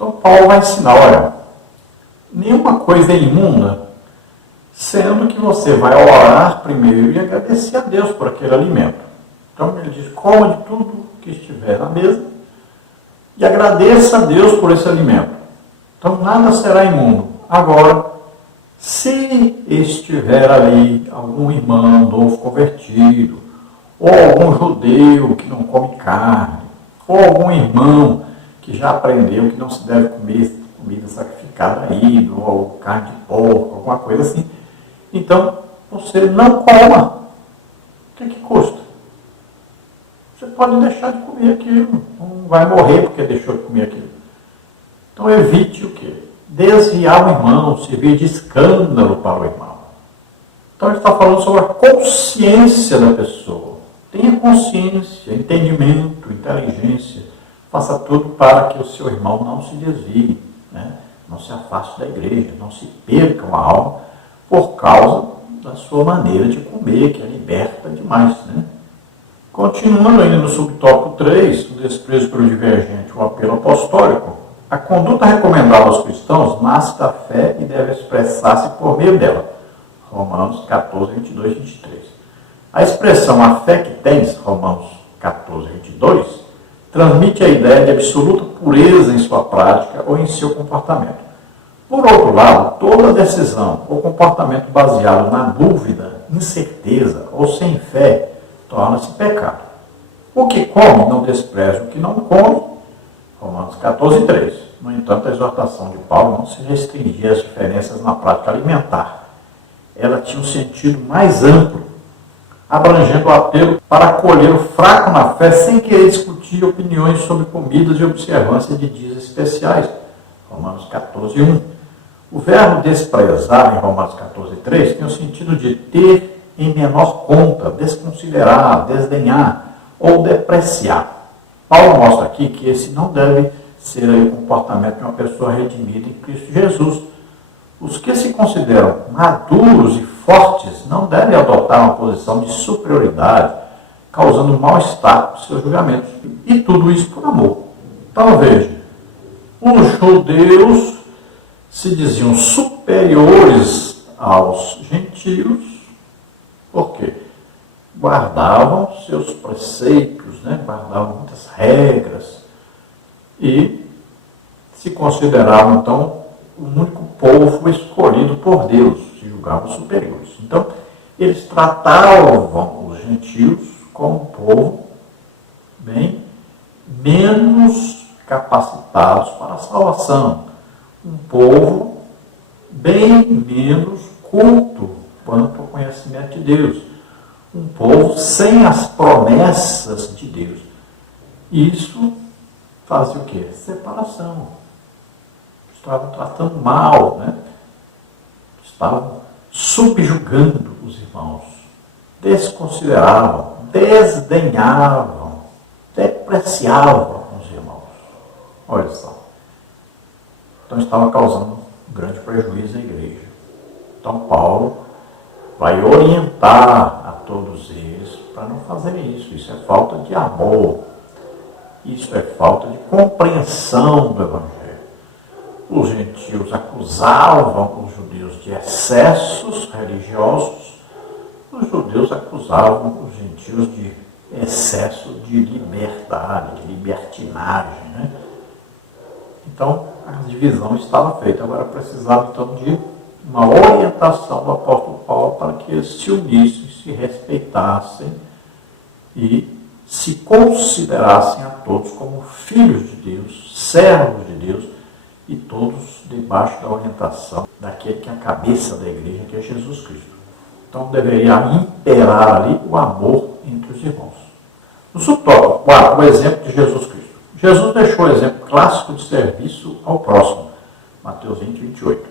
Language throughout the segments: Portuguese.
Então Paulo vai ensinar, olha, nenhuma coisa é imunda, sendo que você vai orar primeiro e agradecer a Deus por aquele alimento. Então ele diz, coma de tudo que estiver na mesa e agradeça a Deus por esse alimento. Então nada será imundo. Agora, se estiver ali algum irmão novo convertido, ou algum judeu que não come carne, ou algum irmão que já aprendeu que não se deve comer comida sacrificada a ídolo, ou carne de porco, alguma coisa assim, então você não coma. O que custa? Você pode deixar de comer aquilo, não vai morrer porque deixou de comer aquilo. Então evite o quê? Desviar o irmão, servir de escândalo para o irmão. Então ele está falando sobre a consciência da pessoa. Tenha consciência, entendimento, inteligência. Faça tudo para que o seu irmão não se desvie, né? Não se afaste da igreja, não se perca uma alma por causa da sua maneira de comer, que é liberta demais, né? Continuando ainda no subtópico 3, o desprezo pelo divergente, o apelo apostólico, a conduta recomendada aos cristãos nasce da fé e deve expressar-se por meio dela. Romanos 14, 22 e 23. A expressão a fé que tens, Romanos 14, 22, transmite a ideia de absoluta pureza em sua prática ou em seu comportamento. Por outro lado, toda decisão ou comportamento baseado na dúvida, incerteza ou sem fé torna-se pecado. O que come não despreza o que não come, Romanos 14, 3. No entanto, a exortação de Paulo não se restringia às diferenças na prática alimentar. Ela tinha um sentido mais amplo, abrangendo o apelo para acolher o fraco na fé sem querer discutir opiniões sobre comidas e observância de dias especiais. Romanos 14, 1. O verbo desprezar, em Romanos 14, 3, tem o sentido de ter em menor conta, desconsiderar, desdenhar ou depreciar. Paulo mostra aqui que esse não deve ser aí o comportamento de uma pessoa redimida em Cristo Jesus. Os que se consideram maduros e fortes não devem adotar uma posição de superioridade, causando mal-estar nos seus julgamentos. E tudo isso por amor. Então veja, os judeus se diziam superiores aos gentios, por quê? Guardavam seus preceitos, né? Guardavam muitas regras e se consideravam, então, o único povo escolhido por Deus, se julgavam superiores. Então, eles tratavam os gentios como um povo bem menos capacitados para a salvação, um povo bem menos culto quanto ao conhecimento de Deus, um povo sem as promessas de Deus. Isso fazia o quê? Separação. Estavam tratando mal, né? Estavam subjugando os irmãos, desconsideravam, desdenhavam, depreciavam os irmãos. Olha só. Então estava causando um grande prejuízo à igreja. Então Paulo vai orientar a todos eles para não fazerem isso. Isso é falta de amor. Isso é falta de compreensão do Evangelho. Os gentios acusavam os judeus de excessos religiosos. Os judeus acusavam os gentios de excesso de liberdade, de libertinagem, né? Então, a divisão estava feita. Agora precisava, então, de uma orientação do apóstolo Paulo para que eles se unissem, se respeitassem e se considerassem a todos como filhos de Deus, servos de Deus, e todos debaixo da orientação daquele que é a cabeça da igreja, que é Jesus Cristo. Então deveria imperar ali o amor entre os irmãos. No subtópico 4, o exemplo de Jesus Cristo. Jesus deixou o exemplo clássico de serviço ao próximo, Mateus 20, 28.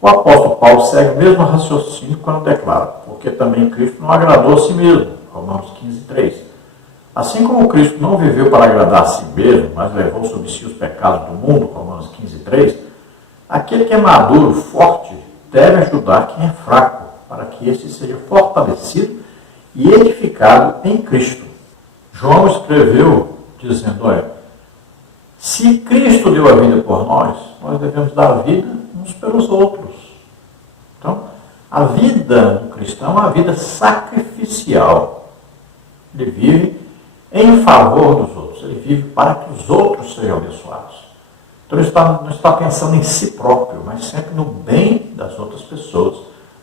O apóstolo Paulo segue o mesmo raciocínio quando declara, porque também Cristo não agradou a si mesmo, Romanos 15, 3. Assim como Cristo não viveu para agradar a si mesmo, mas levou sobre si os pecados do mundo, Romanos 15, 3, aquele que é maduro, forte, deve ajudar quem é fraco, para que este seja fortalecido e edificado em Cristo. João escreveu dizendo, olha, Se Cristo deu a vida por nós, nós devemos dar a vida uns pelos outros. Então, a vida do cristão é uma vida sacrificial. Ele vive em favor dos outros, ele vive para que os outros sejam abençoados. Então, ele não está pensando em si próprio, mas sempre no bem das outras pessoas,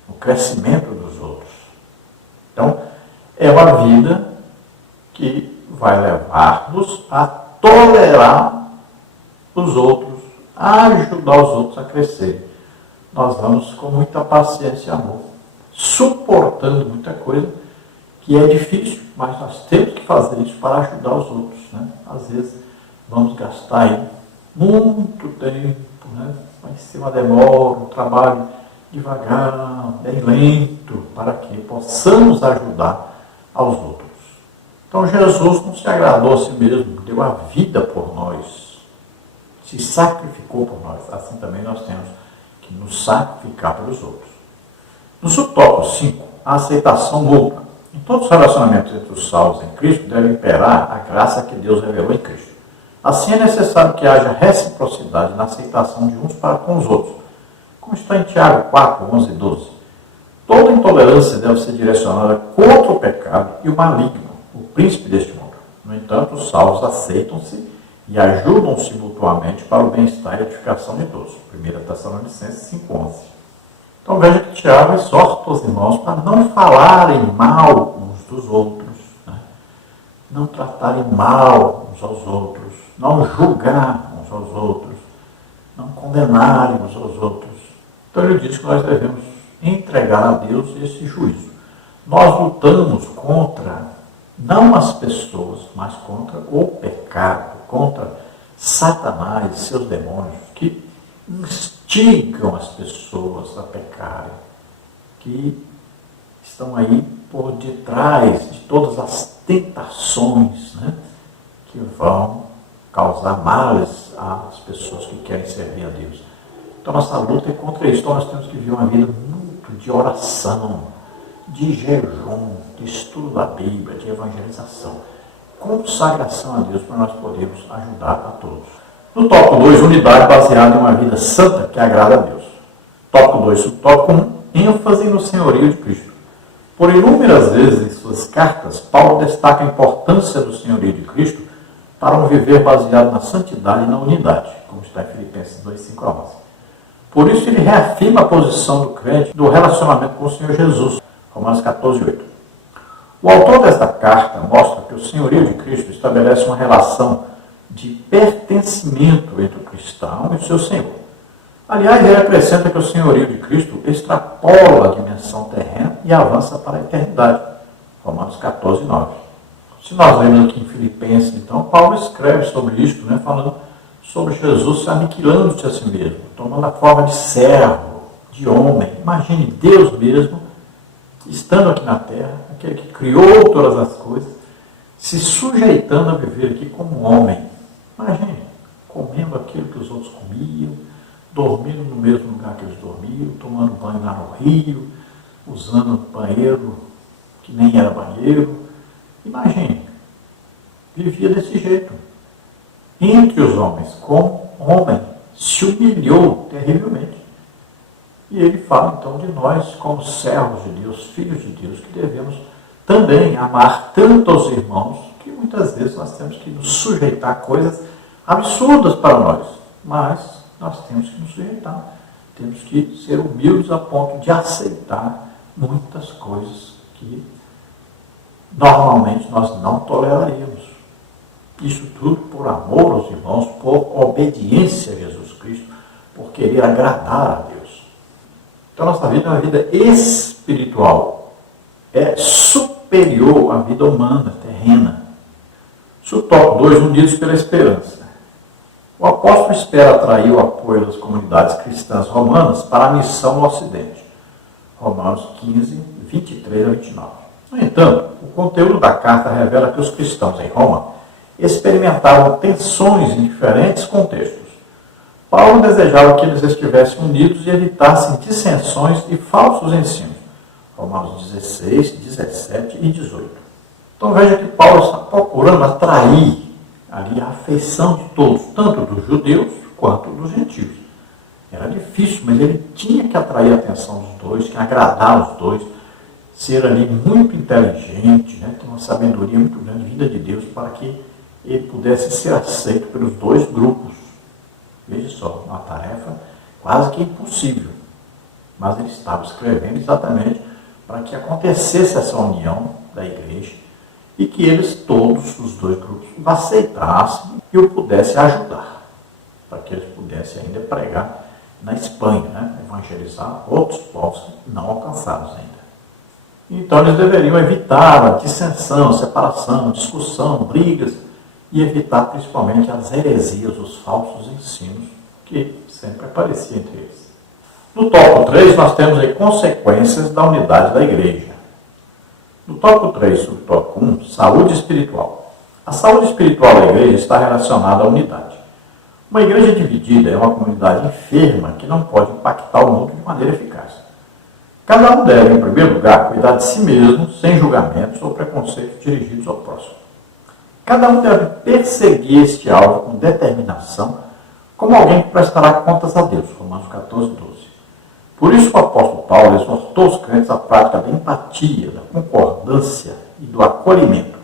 no crescimento dos outros. Então, é uma vida que vai levar-nos a tolerar os outros, a ajudar os outros a crescer. Nós vamos com muita paciência e amor, suportando muita coisa que é difícil, mas nós temos que fazer isso para ajudar os outros. Né? Às vezes vamos gastar aí muito tempo, né? Vai ser uma demora, um trabalho devagar, bem lento, para que possamos ajudar aos outros. Então Jesus não se agradou a si mesmo, deu a vida por nós, se sacrificou por nós. Assim também nós temos que nos sacrificar pelos outros. No subtópico 5, a aceitação mútua. Em todos os relacionamentos entre os salvos em Cristo deve imperar a graça que Deus revelou em Cristo. Assim é necessário que haja reciprocidade na aceitação de uns para com os outros, como está em Tiago 4, 11 e 12. Toda intolerância deve ser direcionada contra o pecado e o maligno, o príncipe deste mundo. No entanto, os salvos aceitam-se e ajudam-se mutuamente para o bem-estar e edificação de todos. 1 Tessalonicenses 5:11. Então veja que Tiago exorta os irmãos para não falarem mal uns dos outros, né? Não tratarem mal uns aos outros, não julgar uns aos outros, não condenarem uns aos outros. Então ele diz que nós devemos entregar a Deus esse juízo. Nós lutamos contra, não as pessoas, mas contra o pecado, contra Satanás e seus demônios, que instigam as pessoas a pecarem, que estão aí por detrás de todas as tentações, né, que vão causar males às pessoas que querem servir a Deus. Então nossa luta é contra isso. Então nós temos que viver uma vida muito de oração, de jejum, de estudo da Bíblia, de evangelização, consagração a Deus para nós podermos ajudar a todos. No tópico 2, unidade baseada em uma vida santa que agrada a Deus. Tópico 2, subtópico 1, ênfase no senhorio de Cristo. Por inúmeras vezes em suas cartas, Paulo destaca a importância do senhorio de Cristo para um viver baseado na santidade e na unidade, como está em Filipenses 2, 5 a 11. Por isso ele reafirma a posição do crente do relacionamento com o Senhor Jesus, Romanos 14, 8. O autor desta carta mostra que o senhorio de Cristo estabelece uma relação de pertencimento entre o cristão e o seu Senhor. Aliás, ele acrescenta que o senhorio de Cristo extrapola a dimensão terrena e avança para a eternidade, Romanos 14, 9. Se nós lemos aqui em Filipenses, então, Paulo escreve sobre isso, né, falando sobre Jesus se aniquilando-se a si mesmo, tomando a forma de servo, de homem. Imagine Deus mesmo, estando aqui na terra, aquele que criou todas as coisas, se sujeitando a viver aqui como homem. Imagine, comendo aquilo que os outros comiam, dormindo no mesmo lugar que eles dormiam, tomando banho lá no rio, usando banheiro que nem era banheiro. Imagine, vivia desse jeito. Entre os homens, como homem, se humilhou terrivelmente. E ele fala então de nós, como servos de Deus, filhos de Deus, que devemos também amar tanto aos irmãos, que muitas vezes nós temos que nos sujeitar a coisas absurdas para nós. Mas nós temos que nos sujeitar. Temos que ser humildes a ponto de aceitar muitas coisas que normalmente nós não toleraríamos. Isso tudo por amor aos irmãos, por obediência a Jesus Cristo, por querer agradar a Deus. Então nossa vida é uma vida espiritual, é superior à vida humana, terrena. Subtópico 2, unidos pela esperança. O apóstolo espera atrair o apoio das comunidades cristãs romanas para a missão no Ocidente. Romanos 15, 23 a 29. No entanto, o conteúdo da carta revela que os cristãos em Roma experimentavam tensões em diferentes contextos. Paulo desejava que eles estivessem unidos e evitassem dissensões e falsos ensinos. Romanos 16, 17 e 18. Então veja que Paulo está procurando atrair ali a afeição de todos, tanto dos judeus quanto dos gentios. Era difícil, mas ele tinha que atrair a atenção dos dois, que agradar os dois, ser ali muito inteligente, né? Ter uma sabedoria muito grande, vinda de Deus, para que ele pudesse ser aceito pelos dois grupos. Veja só, uma tarefa quase que impossível. Mas ele estava escrevendo exatamente para que acontecesse essa união da igreja e que eles todos, os dois grupos, o aceitassem e o pudessem ajudar, para que eles pudessem ainda pregar na Espanha, né? Evangelizar outros povos não alcançados ainda. Então eles deveriam evitar a dissensão, a separação, a discussão, brigas, e evitar principalmente as heresias, os falsos ensinos que sempre apareciam entre eles. No tópico 3, nós temos aí consequências da unidade da igreja. No tópico 3, subtópico 1, saúde espiritual. A saúde espiritual da igreja está relacionada à unidade. Uma igreja dividida é uma comunidade enferma que não pode impactar o mundo de maneira eficaz. Cada um deve, em primeiro lugar, cuidar de si mesmo, sem julgamentos ou preconceitos dirigidos ao próximo. Cada um deve perseguir este alvo com determinação, como alguém que prestará contas a Deus. Romanos 14, 12. Por isso o apóstolo Paulo exortou os crentes à prática da empatia, da concordância e do acolhimento,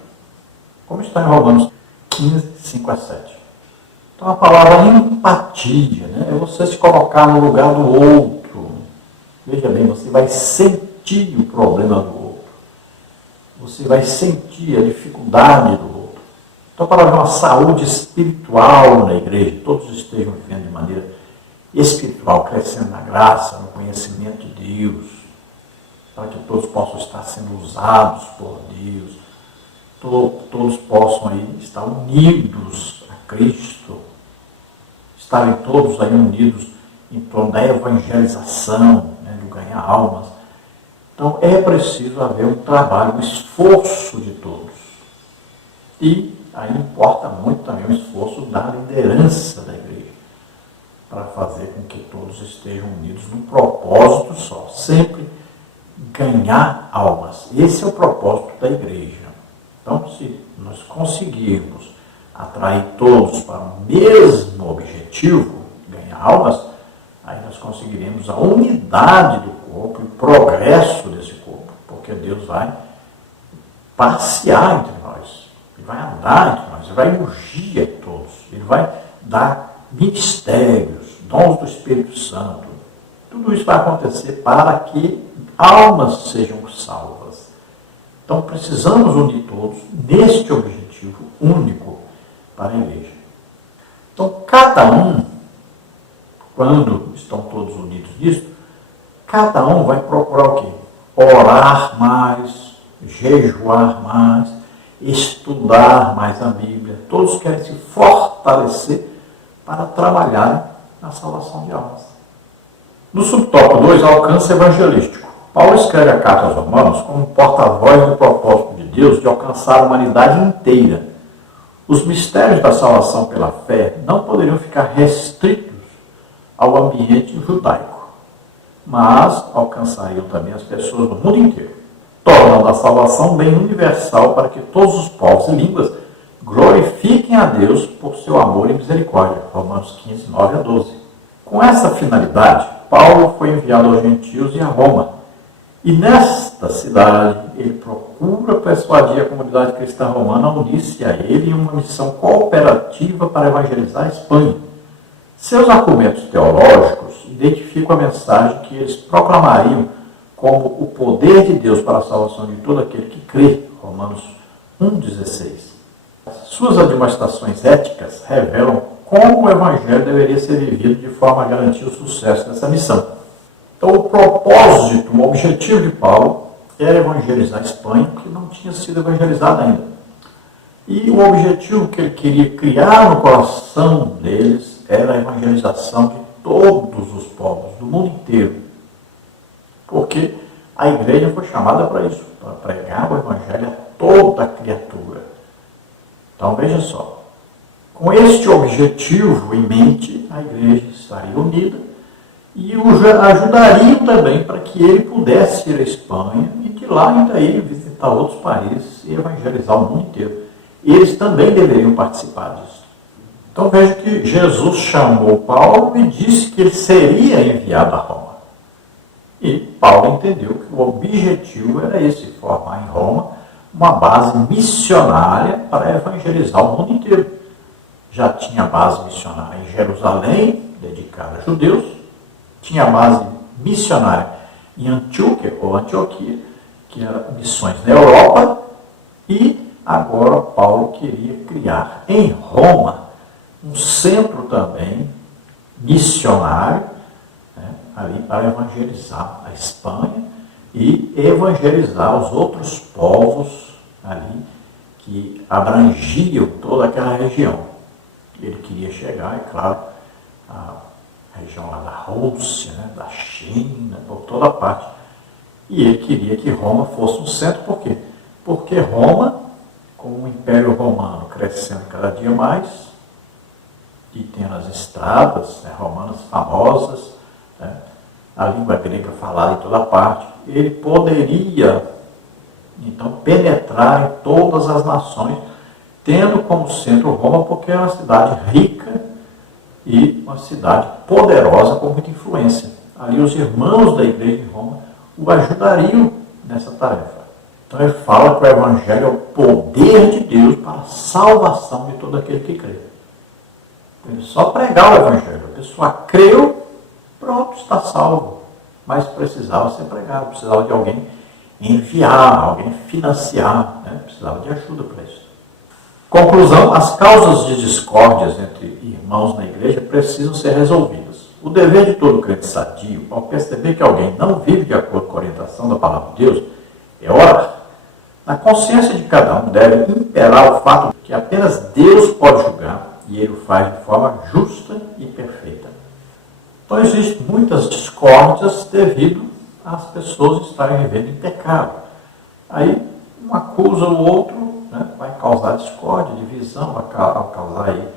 como está em Romanos 15, 5 a 7. Então a palavra empatia, né, é você se colocar no lugar do outro. Veja bem, você vai sentir o problema do outro. Você vai sentir a dificuldade do outro. Então, para haver uma saúde espiritual na igreja, todos estejam vivendo de maneira espiritual, crescendo na graça, no conhecimento de Deus, para que todos possam estar sendo usados por Deus, todos possam aí estar unidos a Cristo, estarem todos aí unidos em torno da evangelização, né, do ganhar almas. Então, é preciso haver um trabalho, um esforço de todos. E aí importa muito também o esforço da liderança da igreja, para fazer com que todos estejam unidos num propósito só, sempre ganhar almas. Esse é o propósito da igreja. Então, se nós conseguirmos atrair todos para o mesmo objetivo, ganhar almas, aí nós conseguiremos a unidade do corpo e o progresso desse corpo, porque Deus vai passear entre nós. Ele vai andar entre nós, ele vai ungir a todos, ele vai dar ministérios, dons do Espírito Santo. Tudo isso vai acontecer para que almas sejam salvas. Então precisamos unir todos neste objetivo único para a igreja. Então cada um, quando estão todos unidos nisso, cada um vai procurar o quê? Orar mais, jejuar mais, estudar mais a Bíblia. Todos querem se fortalecer para trabalhar na salvação de almas. No subtópico 2, alcance evangelístico. Paulo escreve a carta aos Romanos como porta-voz do propósito de Deus de alcançar a humanidade inteira. Os mistérios da salvação pela fé não poderiam ficar restritos ao ambiente judaico, mas alcançariam também as pessoas do mundo inteiro, tornando a salvação bem universal para que todos os povos e línguas glorifiquem a Deus por seu amor e misericórdia. Romanos 15, 9 a 12. Com essa finalidade, Paulo foi enviado aos gentios e a Roma. E nesta cidade, ele procura persuadir a comunidade cristã romana a unir-se a ele em uma missão cooperativa para evangelizar a Espanha. Seus argumentos teológicos identificam a mensagem que eles proclamariam como o poder de Deus para a salvação de todo aquele que crê. Romanos 1,16. Suas admoestações éticas revelam como o Evangelho deveria ser vivido de forma a garantir o sucesso dessa missão. Então, o propósito, o objetivo de Paulo era evangelizar a Espanha, que não tinha sido evangelizada ainda. E o objetivo que ele queria criar no coração deles era a evangelização de todos os povos, do mundo inteiro. Porque a igreja foi chamada para isso, para pregar o Evangelho a toda a criatura. Então, veja só, com este objetivo em mente, a igreja estaria unida e o ajudariam também para que ele pudesse ir à Espanha e de lá ainda ir visitar outros países e evangelizar o mundo inteiro. eles também deveriam participar disso. Então veja que Jesus chamou Paulo e disse que ele seria enviado a Roma. E Paulo entendeu que o objetivo era esse, formar em Roma uma base missionária para evangelizar o mundo inteiro. Já tinha base missionária em Jerusalém, dedicada a judeus, tinha base missionária em Antioquia, que era missões na Europa, e agora Paulo queria criar em Roma um centro também missionário, né, ali para evangelizar a Espanha e evangelizar os outros povos ali que abrangiam toda aquela região. Ele queria chegar, é claro, à região lá da Rússia, né, da China, por toda parte. E ele queria que Roma fosse um centro, por quê? Porque Roma, com o Império Romano crescendo cada dia mais, e tendo as estradas, né, romanas famosas, né, a língua grega falada em toda parte, ele poderia, então, penetrar em todas as nações, tendo como centro Roma, porque é uma cidade rica e uma cidade poderosa com muita influência. Ali os irmãos da igreja em Roma o ajudariam nessa tarefa. Então ele fala que o Evangelho é o poder de Deus para a salvação de todo aquele que crê. Ele só pregar o Evangelho. A pessoa creu, pronto, está salvo. Mas precisava ser pregado, precisava de alguém enviar, alguém financiar, né? Precisava de ajuda para isso. Conclusão, as causas de discórdias entre irmãos na igreja precisam ser resolvidas. O dever de todo crente sadio, ao perceber que alguém não vive de acordo com a orientação da palavra de Deus, é orar. Na consciência de cada um deve imperar o fato de que apenas Deus pode julgar e Ele o faz de forma justa e perfeita. Então existem muitas discórdias devido às pessoas estarem vivendo em pecado. Aí um acusa o outro, né, vai causar discórdia, divisão, vai causar aí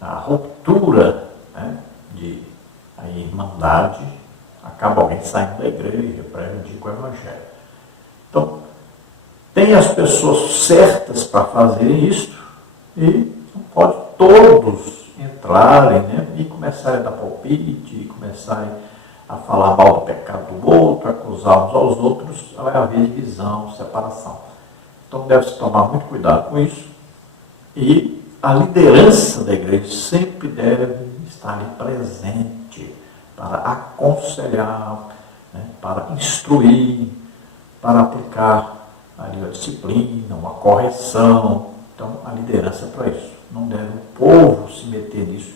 a ruptura, né, de a irmandade, acaba alguém saindo da igreja, prejudica o Evangelho. Então, tem as pessoas certas para fazerem isso e não pode todos entrarem, né, e começarem a dar palpite, e começarem a falar mal do pecado do outro, acusar uns aos outros, vai haver divisão, separação. Então deve-se tomar muito cuidado com isso e a liderança da igreja sempre deve estar ali presente para aconselhar, né, para instruir, para aplicar ali a disciplina, uma correção. Então a liderança é para isso. Não deve o povo se meter nisso,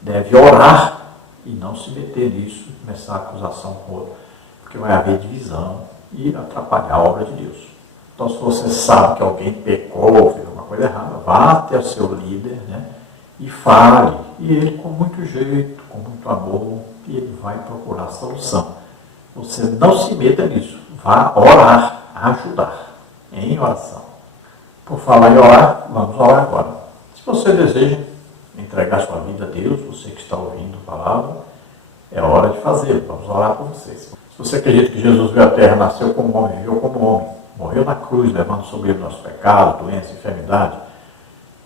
deve orar e não se meter nisso, começar a acusação com o outro, porque vai haver divisão e atrapalhar a obra de Deus. Então, se você sabe que alguém pecou, fez alguma coisa errada, vá até o seu líder, né, e fale. E ele, com muito jeito, com muito amor, ele vai procurar a solução. Você não se meta nisso. Vá orar, ajudar, em oração. Por falar em orar, vamos orar agora. Se você deseja entregar sua vida a Deus, você que está ouvindo a palavra, é hora de fazer. Vamos orar por vocês. Se você acredita que Jesus veio à Terra, nasceu como homem, viveu como homem, morreu na cruz, levando sobre ele nossos pecados, doença, enfermidade,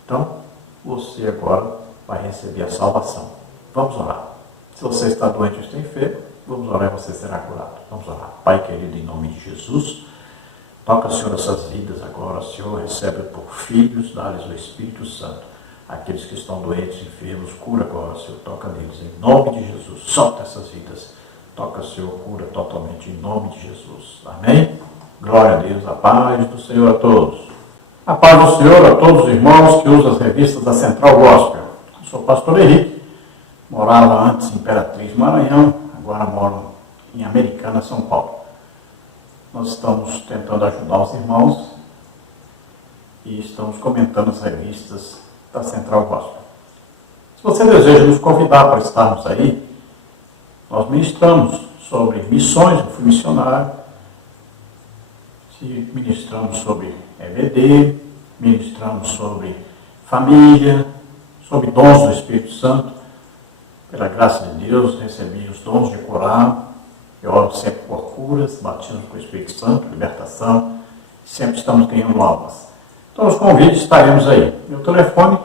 então você agora vai receber a salvação. Vamos orar. Se você está doente ou está enfermo, vamos orar e você será curado. Vamos orar. Pai querido, em nome de Jesus, toca, Senhor, essas vidas agora. Senhor, recebe por filhos, dá-lhes o Espírito Santo. Aqueles que estão doentes, enfermos, cura agora, Senhor, toca neles, em nome de Jesus. Solta essas vidas. Toca, Senhor, cura totalmente, em nome de Jesus. Amém? Glória a Deus, a paz do Senhor a todos. A paz do Senhor a todos os irmãos que usam as revistas da Central Gospel. Eu sou o pastor Henrique, morava antes em Imperatriz, Maranhão, agora moro em Americana, São Paulo. Nós estamos tentando ajudar os irmãos e estamos comentando as revistas da Central Gospel. Se você deseja nos convidar para estarmos aí, nós ministramos sobre missões, eu fui missionário, ministramos sobre EBD, ministramos sobre família, sobre dons do Espírito Santo. Pela graça de Deus, recebi os dons de curar. Eu oro sempre por curas, batismo com o Espírito Santo, libertação. Sempre estamos ganhando almas. Então, os convites estaremos aí. Meu telefone,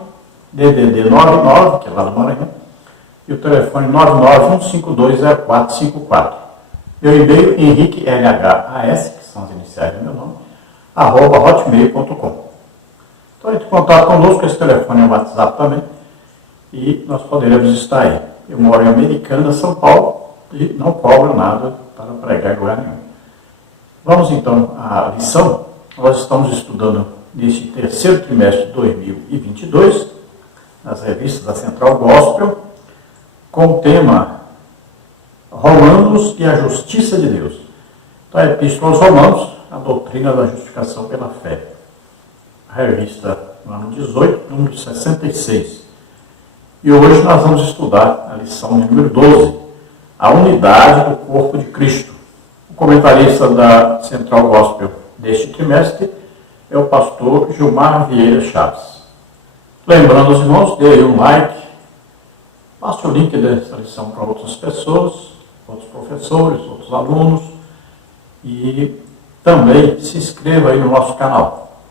DDD 99, que é lá do Maranhão, e o telefone 991520454. Meu e-mail, henriquelhas, que são as iniciais do meu nome, @hotmail.com. Então, entre em contato conosco, esse telefone é o WhatsApp também, e nós poderemos estar aí. Eu moro em Americana, São Paulo, e não cobro nada para pregar em lugar nenhum. Vamos então à lição. Nós estamos estudando neste terceiro trimestre de 2022, nas revistas da Central Gospel, com o tema Romanos e a Justiça de Deus. Então, a Epístola aos Romanos, a doutrina da justificação pela fé. A revista, no ano 18, número 66. E hoje nós vamos estudar a lição número 12, a unidade do corpo de Cristo. O comentarista da Central Gospel deste trimestre é o pastor Gilmar Vieira Chaves. Lembrando aos irmãos, dê aí um like, passe o link dessa lição para outras pessoas, outros professores, outros alunos, e também se inscreva aí no nosso canal.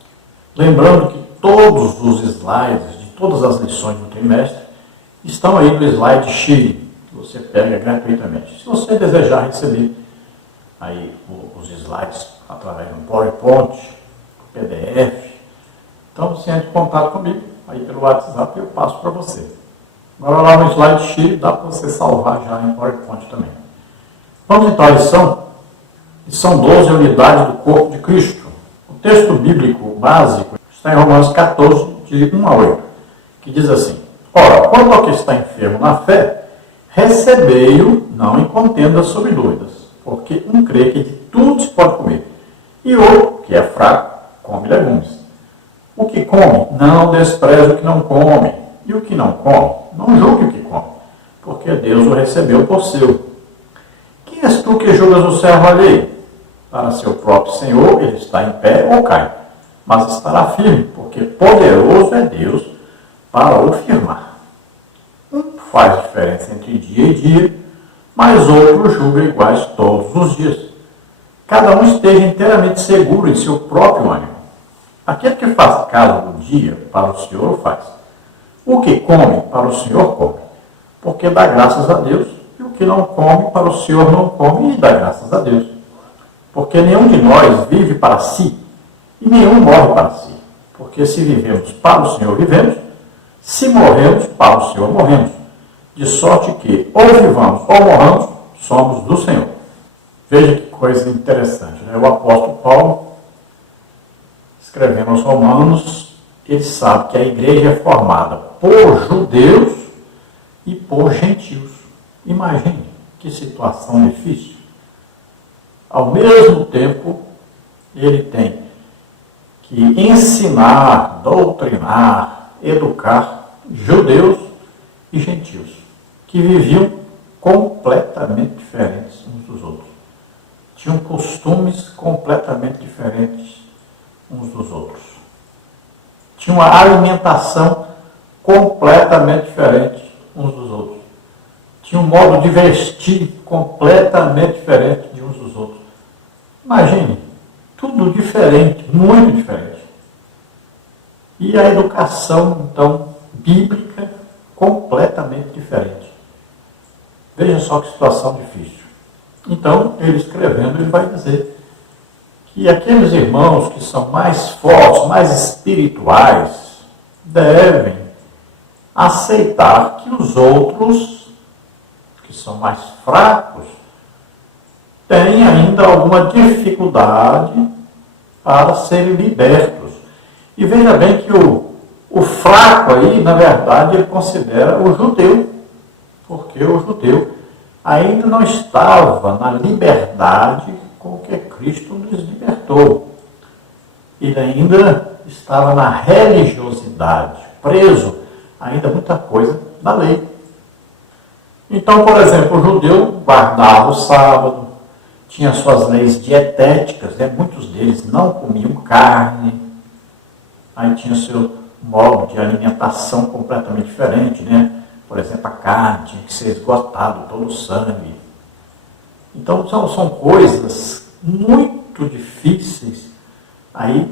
Lembrando que todos os slides de todas as lições do trimestre estão aí no slide Chile, que você pega gratuitamente. Se você desejar receber aí os slides através do PowerPoint, PDF, então você entra em contato comigo, aí pelo WhatsApp eu passo para você. Agora lá no slide Chile dá para você salvar já em PowerPoint também. Vamos então à lição. Lição 12, a unidade do corpo de Cristo. O texto bíblico básico está em Romanos 14, de 1 a 8, que diz assim: Ora, quanto ao que está enfermo na fé, recebei-o, não em contenda sobre dúvidas, porque um crê que de tudo se pode comer, e outro, que é fraco, come legumes. O que come, não despreze o que não come, e o que não come, não julgue o que come, porque Deus o recebeu por seu. Quem és tu que julgas o servo alheio? Para seu próprio Senhor ele está em pé ou cai, mas estará firme, porque poderoso é Deus para o firmar. Um faz diferença entre dia e dia, mas outro julga iguais todos os dias. Cada um esteja inteiramente seguro em seu próprio ânimo. Aquele que faz caso do dia, para o Senhor o faz. O que come, para o Senhor come, porque dá graças a Deus, e o que não come, para o Senhor não come, e dá graças a Deus. Porque nenhum de nós vive para si, e nenhum morre para si. Porque se vivemos para o Senhor, vivemos, se morremos, para o Senhor morremos. De sorte que, ou vivamos ou morramos, somos do Senhor. Veja que coisa interessante, né? O apóstolo Paulo, escrevendo aos Romanos, ele sabe que a igreja é formada por judeus e por gentios. Imagine que situação difícil. Ao mesmo tempo, ele tem que ensinar, doutrinar, educar judeus e gentios, que viviam completamente diferentes uns dos outros. Tinham costumes completamente diferentes uns dos outros. Tinham uma alimentação completamente diferente uns dos outros. Tinha um modo de vestir completamente diferente de uns dos outros. Imagine, tudo diferente, muito diferente. E a educação, então, bíblica, completamente diferente. Veja só que situação difícil. Então, ele escrevendo, ele vai dizer que aqueles irmãos que são mais fortes, mais espirituais, devem aceitar que os outros, que são mais fracos, têm ainda alguma dificuldade para serem libertos. E veja bem que o fraco aí, na verdade, ele considera o judeu, porque o judeu ainda não estava na liberdade com que Cristo nos libertou. Ele ainda estava na religiosidade, preso ainda muita coisa da lei. Então, por exemplo, o judeu guardava o sábado, tinha suas leis dietéticas, né? Muitos deles não comiam carne, aí tinha seu modo de alimentação completamente diferente, né? Por exemplo, a carne tinha que ser esgotado, todo o sangue. Então, são coisas muito difíceis aí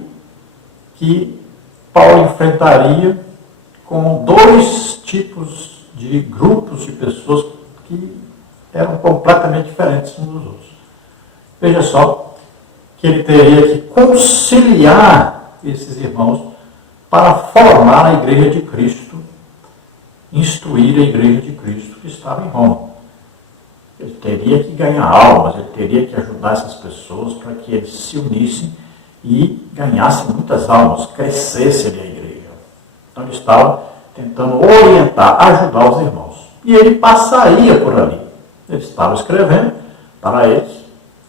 que Paulo enfrentaria com dois tipos de grupos de pessoas que eram completamente diferentes uns dos outros. Veja só que ele teria que conciliar esses irmãos para formar a igreja de Cristo, instruir a igreja de Cristo que estava em Roma. Ele teria que ganhar almas, ele teria que ajudar essas pessoas para que eles se unissem e ganhassem muitas almas, crescesse ali a igreja. Então ele estava tentando orientar, ajudar os irmãos. E ele passaria por ali. Ele estava escrevendo para eles,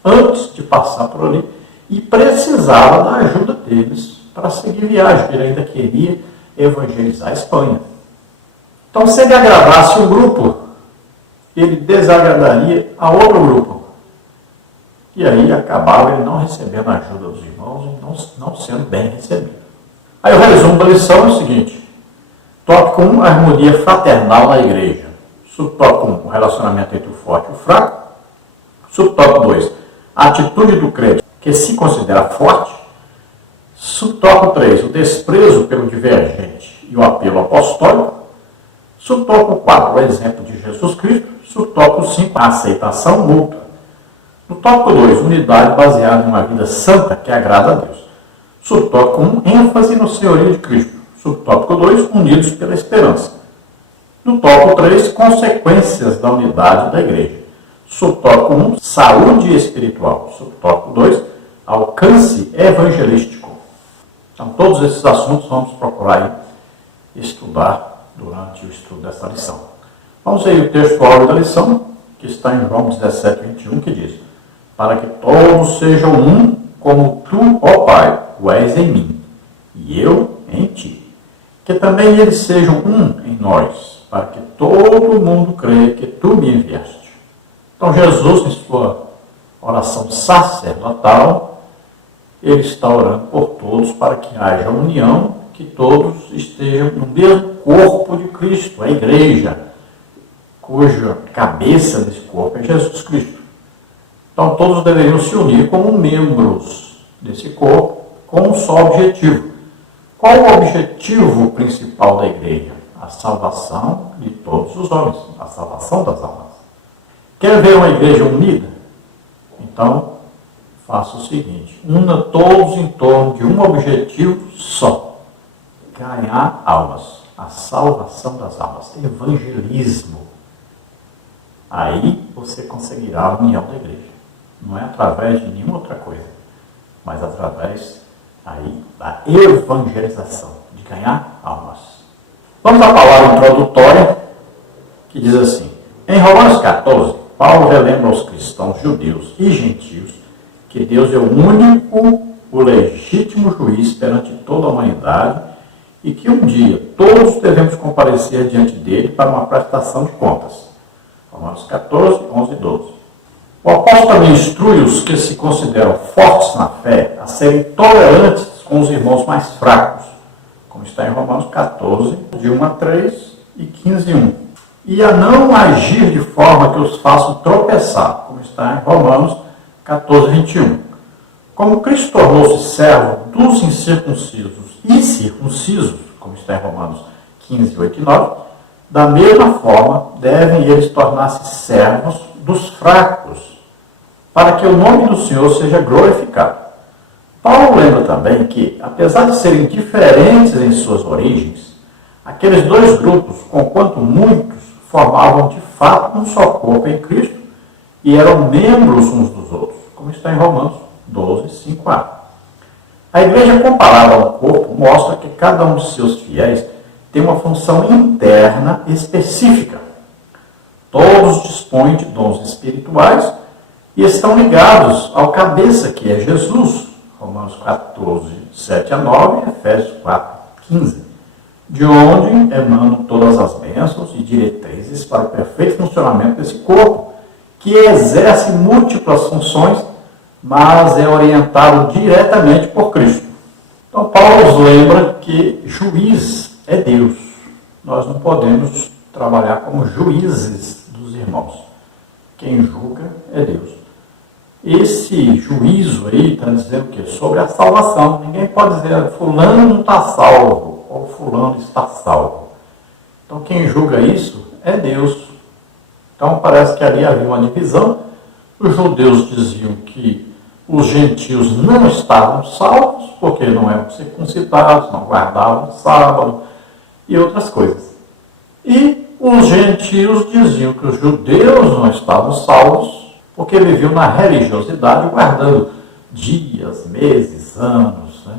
antes de passar por ali, e precisava da ajuda deles para seguir viagem. Ele ainda queria evangelizar a Espanha. Então, se ele agradasse um grupo, ele desagradaria a outro grupo. E aí acabava ele não recebendo a ajuda dos irmãos e não sendo bem recebido. Aí o resumo da lição é o seguinte: tópico 1, a harmonia fraternal na igreja. Subtópico 1, o relacionamento entre o forte e o fraco. Subtópico 2, a atitude do crente que se considera forte. Subtópico 3, o desprezo pelo divergente e o apelo apostólico. Subtópico 4, o exemplo de Jesus Cristo. Subtópico 5, a aceitação mútua. No tópico 2, unidade baseada em uma vida santa que agrada a Deus. Subtópico 1, ênfase no senhorio de Cristo. Subtópico 2, unidos pela esperança. No tópico 3, consequências da unidade da igreja. Subtópico 1, saúde espiritual. Subtópico 2, alcance evangelístico. Então, todos esses assuntos vamos procurar estudar durante o estudo dessa lição. Vamos ver o texto áureo da lição, que está em João 17, 21, que diz: para que todos sejam um, como tu, ó Pai, o és em mim, e eu em ti. Que também eles sejam um em nós, para que todo mundo creia que tu me enviaste. Então Jesus, em sua oração sacerdotal, ele está orando por todos para que haja união, que todos estejam no mesmo corpo de Cristo, a igreja, cuja cabeça desse corpo é Jesus Cristo. Então todos deveriam se unir como membros desse corpo, com um só objetivo. Qual o objetivo principal da igreja? A salvação de todos os homens, a salvação das almas. Quer ver uma igreja unida? Então, faça o seguinte: una todos em torno de um objetivo só: ganhar almas, a salvação das almas, evangelismo. Aí você conseguirá a união da igreja. Não é através de nenhuma outra coisa, mas através aí da evangelização, de ganhar almas. Vamos à palavra introdutória, que diz assim: em Romanos 14, Paulo relembra aos cristãos judeus e gentios que Deus é o único, o legítimo juiz perante toda a humanidade e que um dia todos devemos comparecer diante dele para uma prestação de contas. Romanos 14, 11 e 12. O apóstolo também instrui os que se consideram fortes na fé a serem tolerantes com os irmãos mais fracos, como está em Romanos 14, de 1 a 3 e 15, 1. E a não agir de forma que os façam tropeçar, como está em Romanos 14, 21. Como Cristo tornou-se servo dos incircuncisos e circuncisos, como está em Romanos 15, 8 e 9, da mesma forma devem eles tornar-se servos dos fracos, para que o nome do Senhor seja glorificado. Paulo lembra também que, apesar de serem diferentes em suas origens, aqueles dois grupos, conquanto muitos, formavam de fato um só corpo em Cristo e eram membros uns dos outros, como está em Romanos 12, 5a. A igreja comparada ao corpo mostra que cada um de seus fiéis tem uma função interna específica. Todos dispõem de dons espirituais e estão ligados ao cabeça, que é Jesus. Romanos 14, 7 a 9, Efésios 4, 15. De onde emanam todas as bênçãos e diretrizes para o perfeito funcionamento desse corpo, que exerce múltiplas funções, mas é orientado diretamente por Cristo. Então, Paulo nos lembra que juiz é Deus. Nós não podemos trabalhar como juízes dos irmãos. Quem julga é Deus. esse juízo aí está dizendo o quê? Sobre a salvação. Ninguém pode dizer, fulano não está salvo, ou fulano está salvo. Então quem julga isso é Deus. Então parece que ali havia uma divisão. Os judeus diziam que os gentios não estavam salvos, porque não eram circuncidados, não guardavam o sábado e outras coisas. E os gentios diziam que os judeus não estavam salvos, porque viviam na religiosidade, guardando dias, meses, anos, né?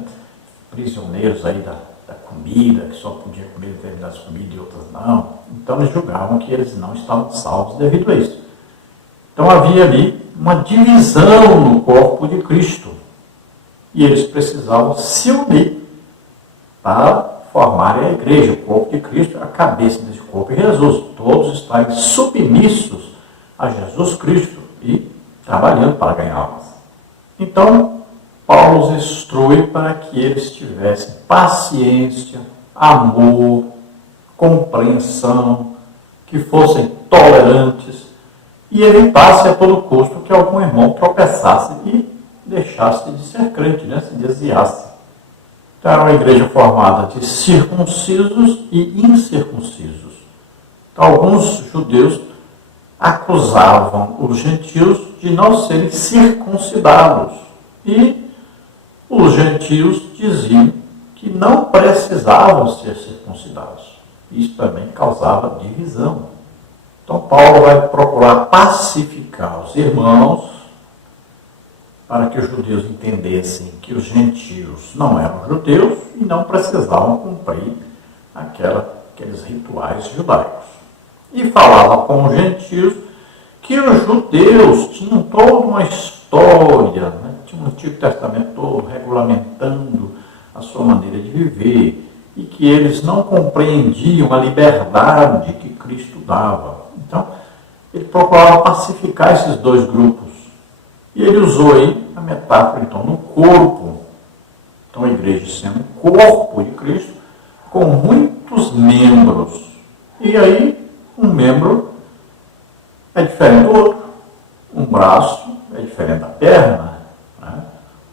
Prisioneiros aí da comida, que só podiam comer determinadas comidas e outras não. Então eles julgavam que eles não estavam salvos devido a isso. Então havia ali uma divisão no corpo de Cristo. E eles precisavam se unir para formarem a igreja, o corpo de Cristo, a cabeça desse corpo é Jesus. Todos estarem submissos a Jesus Cristo e trabalhando para ganhar almas. Então, Paulo os instrui para que eles tivessem paciência, amor, compreensão, que fossem tolerantes e evitassem a todo custo que algum irmão tropeçasse e deixasse de ser crente, né? Se desviasse. Então, era uma igreja formada de circuncisos e incircuncisos. Então, alguns judeus acusavam os gentios de não serem circuncidados. E os gentios diziam que não precisavam ser circuncidados. Isso também causava divisão. Então, Paulo vai procurar pacificar os irmãos para que os judeus entendessem que os gentios não eram judeus e não precisavam cumprir aqueles rituais judaicos. E falava com os gentios que os judeus tinham toda uma história, né? Tinha um Antigo Testamento todo regulamentando a sua maneira de viver e que eles não compreendiam a liberdade que Cristo dava. Então, ele procurava pacificar esses dois grupos. E ele usou aí a metáfora, então, no corpo. Então, a igreja sendo o corpo de Cristo, com muitos membros. E aí, um membro é diferente do outro. Um braço é diferente da perna, né?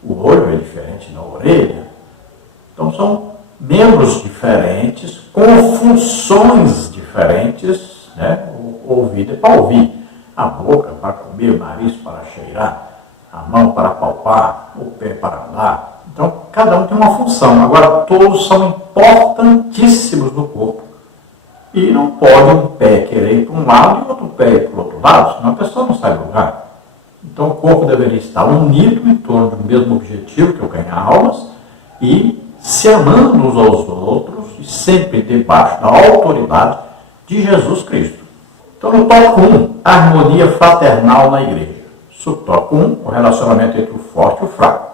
O olho é diferente da orelha. Então, são membros diferentes, com funções diferentes, né? O ouvido é para ouvir, a boca para comer, o nariz para cheirar, a mão para palpar, o pé para andar. Então, cada um tem uma função. Agora, todos são importantíssimos no corpo. E não pode um pé querer ir para um lado e outro pé ir para o outro lado, senão a pessoa não sai do lugar. Então, o corpo deveria estar unido em torno do mesmo objetivo, que é o ganhar almas, e se amando uns aos outros, e sempre debaixo da autoridade de Jesus Cristo. Então, no tópico 1, harmonia fraternal na igreja. Subtópico 1, o relacionamento entre o forte e o fraco.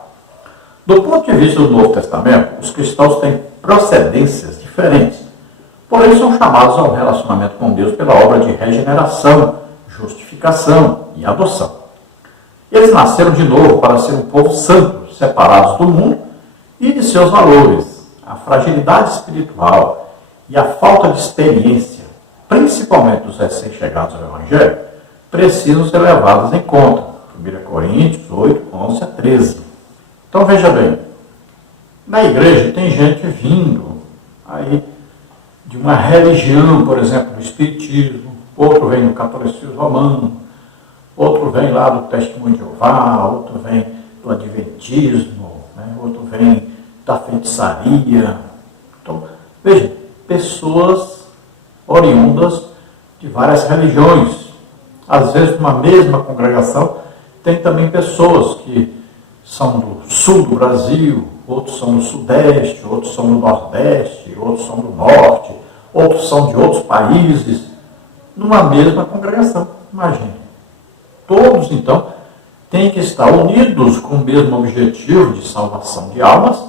Do ponto de vista do Novo Testamento, os cristãos têm procedências diferentes, porém são chamados ao relacionamento com Deus pela obra de regeneração, justificação e adoção. Eles nasceram de novo para ser um povo santo, separados do mundo e de seus valores. A fragilidade espiritual e a falta de experiência, principalmente dos recém-chegados ao Evangelho, precisam ser levadas em conta. 1 Coríntios 8, 11 a 13. Então veja bem, na igreja tem gente vindo aí de uma religião, por exemplo, do Espiritismo, outro vem do catolicismo romano, outro vem lá do Testemunho de Jeová, outro vem do Adventismo, né? Outro vem da feitiçaria. Então, veja, pessoas oriundas de várias religiões. Às vezes, numa mesma congregação, tem também pessoas que são do sul do Brasil, outros são do sudeste, outros são do nordeste, outros são do norte, outros são de outros países, numa mesma congregação. Imagine. Todos, então, têm que estar unidos com o mesmo objetivo de salvação de almas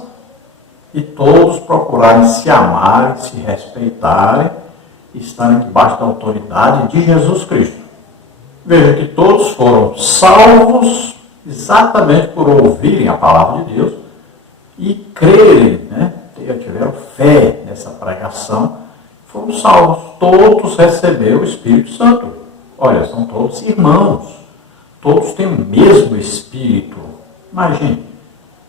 e todos procurarem se amarem, se respeitarem e estarem debaixo da autoridade de Jesus Cristo. Veja que todos foram salvos exatamente por ouvirem a palavra de Deus e crerem, né? Tiveram fé nessa pregação, foram salvos. Todos receberam o Espírito Santo. Olha, são todos irmãos. todos têm o mesmo Espírito. Imagine,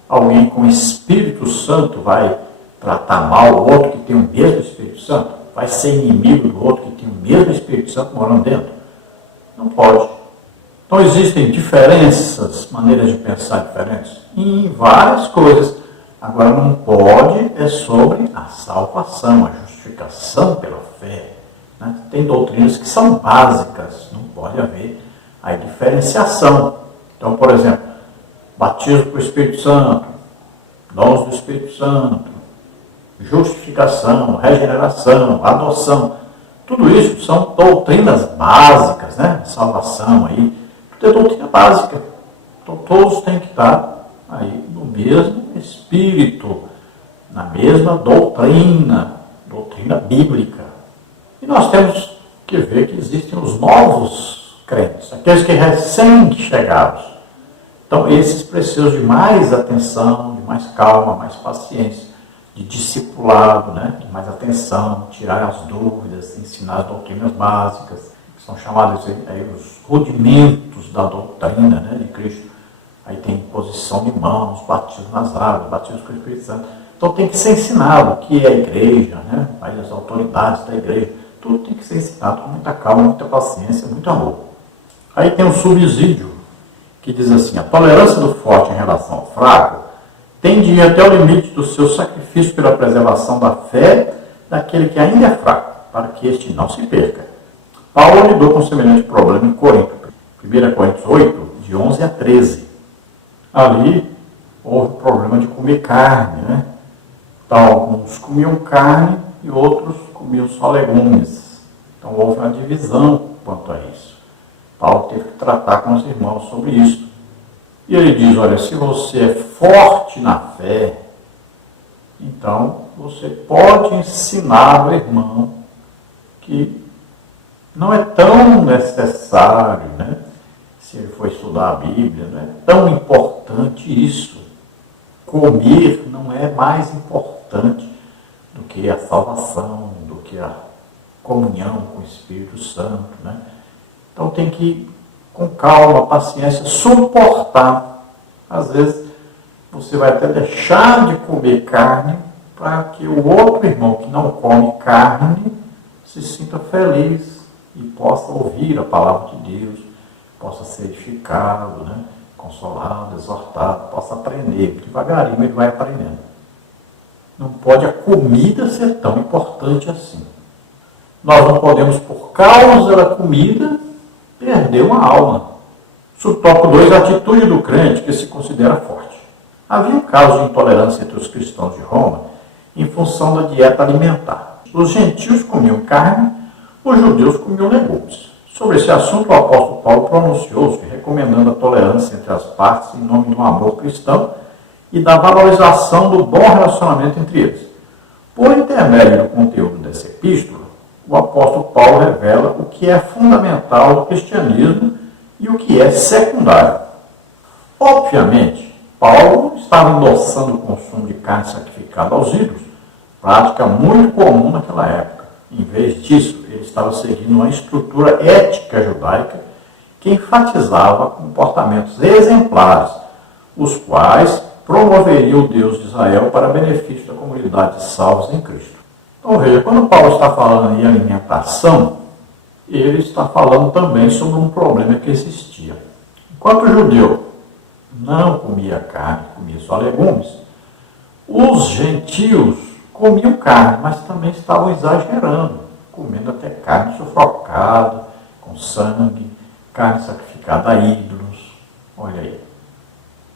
alguém com Espírito Santo vai tratar mal o outro que tem o mesmo Espírito Santo? Vai ser inimigo do outro que tem o mesmo Espírito Santo morando dentro? Não pode. Então existem diferenças, maneiras de pensar diferentes, em várias coisas. Agora não pode é sobre a salvação, a justificação pela fé. Né? Tem doutrinas que são básicas, não pode haver a diferenciação. Então, por exemplo, batismo com o Espírito Santo, dons do Espírito Santo, justificação, regeneração, adoção, tudo isso são doutrinas básicas, né? Salvação aí, tudo é doutrina básica. Então todos têm que estar aí no mesmo Espírito, na mesma doutrina bíblica. E nós temos que ver que existem os novos crentes, aqueles que recém-chegados. Então esses precisam de mais atenção, de mais calma, mais paciência, de discipulado, né? De mais atenção, tirar as dúvidas, ensinar as doutrinas básicas, que são chamados aí os rudimentos da doutrina, né, de Cristo. Aí tem imposição de mãos, batismo nas águas, batismo com o Espírito Santo. Então tem que ser ensinado o que é a igreja, né? Aí as autoridades da igreja, tudo tem que ser ensinado com muita calma, muita paciência, muito amor. Aí tem um subsídio que diz assim: a tolerância do forte em relação ao fraco tende a ir até o limite do seu sacrifício pela preservação da fé daquele que ainda é fraco, para que este não se perca. Paulo lidou com semelhante problema em Corinto, 1 Coríntios 8, de 11 a 13. Ali houve o problema de comer carne, né? Então, alguns comiam carne e outros comiam só legumes. Então houve uma divisão quanto a isso. Paulo teve que tratar com os irmãos sobre isso. E ele diz: olha, se você é forte na fé, então você pode ensinar ao irmão que não é tão necessário, né? Se ele for estudar a Bíblia, não é tão importante isso. Comer não é mais importante do que a salvação, do que a comunhão com o Espírito Santo, né? Então tem que, com calma, paciência, suportar. Às vezes você vai até deixar de comer carne para que o outro irmão que não come carne se sinta feliz e possa ouvir a palavra de Deus, possa ser edificado, né? Consolado, exortado, possa aprender. Devagarinho ele vai aprendendo. Não pode a comida ser tão importante assim. Nós não podemos, por causa da comida, perder uma alma. Subtópico 2, a atitude do crente que se considera forte. Havia um caso de intolerância entre os cristãos de Roma em função da dieta alimentar. Os gentios comiam carne, os judeus comiam legumes. Sobre esse assunto, o apóstolo Paulo pronunciou-se, recomendando a tolerância entre as partes em nome do amor cristão e da valorização do bom relacionamento entre eles. Por intermédio do conteúdo dessa epístola, o apóstolo Paulo revela o que é fundamental do cristianismo e o que é secundário. Obviamente, Paulo estava endossando o consumo de carne sacrificada aos ídolos, prática muito comum naquela época. Em vez disso, ele estava seguindo uma estrutura ética judaica que enfatizava comportamentos exemplares, os quais promoveriam o Deus de Israel para benefício da comunidade de salvos em Cristo. Então veja, quando Paulo está falando em alimentação, ele está falando também sobre um problema que existia. Enquanto o judeu não comia carne, comia só legumes, os gentios comiam carne, mas também estavam exagerando, comendo até carne sufocada, com sangue, carne sacrificada a ídolos. Olha aí.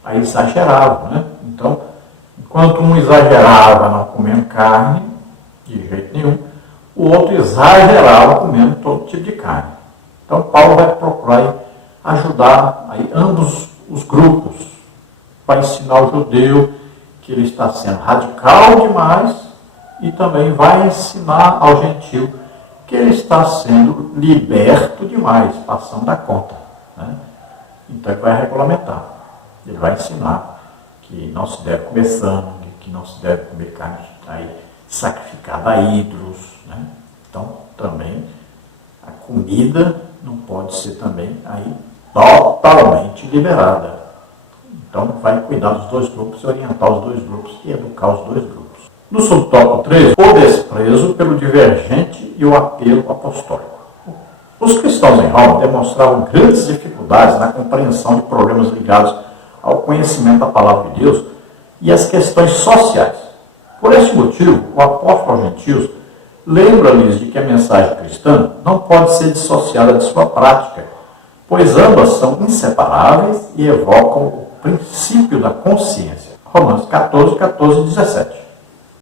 Aí exageravam, né? Então, enquanto um exagerava não comendo carne, de jeito nenhum, o outro exagerava comendo todo tipo de carne. Então, Paulo vai procurar ajudar aí ambos os grupos, para ensinar o judeu que ele está sendo radical demais e também vai ensinar ao gentio que ele está sendo liberto demais, passando da conta, né? Então ele vai regulamentar, ele vai ensinar que não se deve comer sangue, que não se deve comer carne aí, sacrificada a ídolos, né? Então também a comida não pode ser também aí totalmente liberada. Então vai cuidar dos dois grupos e orientar os dois grupos e educar os dois grupos. No subtópico 3, o desprezo pelo divergente e o apelo apostólico. Os cristãos em Roma demonstravam grandes dificuldades na compreensão de problemas ligados ao conhecimento da palavra de Deus e às questões sociais. Por esse motivo, o apóstolo aos gentios lembra-lhes de que a mensagem cristã não pode ser dissociada de sua prática, pois ambas são inseparáveis e evocam o princípio da consciência. Romanos 14, 14 e 17.